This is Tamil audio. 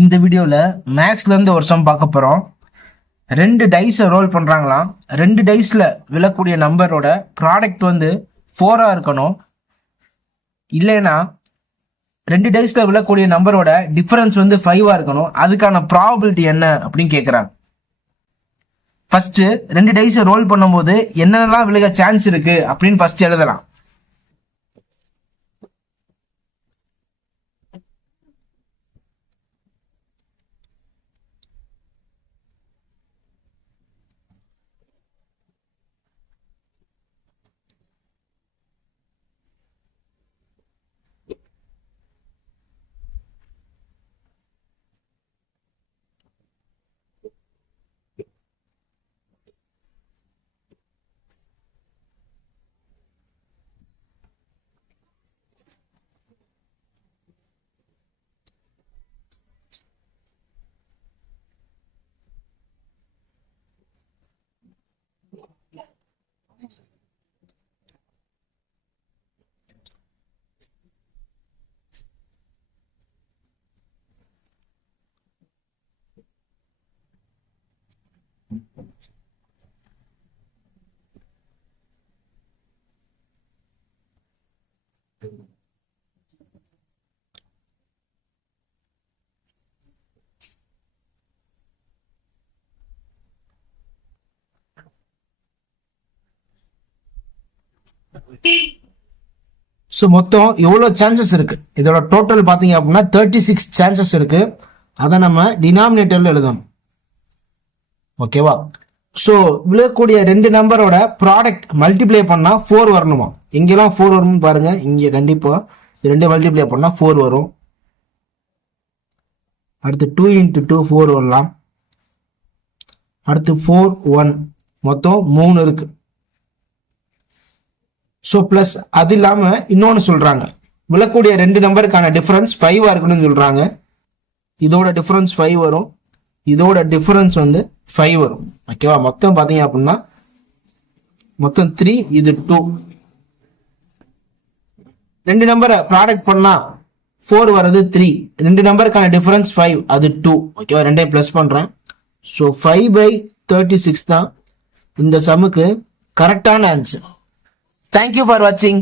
இந்த வீடியோவில் மேக்ஸ்லேருந்து ஒரு சம் பார்க்க போகிறோம் ரெண்டு டைஸை ரோல் பண்ணுறாங்களாம் ரெண்டு டைஸில் விழக்கூடிய நம்பரோட ப்ராடக்ட் வந்து ஃபோராக இருக்கணும். இல்லைன்னா ரெண்டு டைஸில் விழக்கூடிய நம்பரோட டிஃபரன்ஸ் வந்து ஃபைவாக இருக்கணும். அதுக்கான ப்ராபபிலிட்டி என்ன அப்படின்னு கேட்குறாங்க ஃபஸ்ட்டு ரெண்டு டைஸை ரோல் பண்ணும்போது என்னென்னலாம் விழுக சான்ஸ் இருக்குது அப்படின்னு ஃபஸ்ட்டு எழுதலாம். ஸோ மொத்தம் எவ்வளோ சான்சஸ் இருக்கு? இதோட டோட்டல் பார்த்தீங்க அப்படின்னா தேர்ட்டி சிக்ஸ் சான்சஸ் இருக்கு. அதை நம்ம டினாமினேட்டர்ல எழுதணும். ஓகேவா? ஸோ விழக்கூடிய ரெண்டு நம்பரோட ப்ராடக்ட் மல்டிப்ளை பண்ணால் ஃபோர் வரணுமா? இங்கெல்லாம் ஃபோர் வரும்னு பாருங்க. இங்கே கண்டிப்பாக ரெண்டு மல்டிப்ளை பண்ணால் ஃபோர் வரும். அடுத்து டூ இன்ட்டு டூ ஃபோர் வரலாம். அடுத்து ஃபோர் ஒன் மொத்தம் மூணு இருக்கு. ஸோ ப்ளஸ் அது இல்லாமல் இன்னொன்று சொல்கிறாங்க விழக்கூடிய ரெண்டு நம்பருக்கான டிஃப்ரென்ஸ் ஃபைவாக இருக்கணும்னு சொல்கிறாங்க இதோட டிஃப்ரென்ஸ் ஃபைவ் வரும். இதோட டிஃபரன்ஸ் வந்து ஃபைவ் வரும். ஓகேவா மொத்தம் பார்த்தீங்க அப்படின்னா மொத்தம் த்ரீ இது டூ ரெண்டு நம்பரை ப்ராடக்ட் பண்ணா ஃபோர் வர்றது த்ரீ ரெண்டு நம்பருக்கான டிஃபரன்ஸ் ஃபைவ் அது டூ ஓகேவா ரெண்டையும் ப்ளஸ் பண்ணுறேன் so five by thirty six தான் இந்த சம்முக்கு கரெக்டான ஆன்சர் தேங்க்யூ ஃபார் வாட்சிங்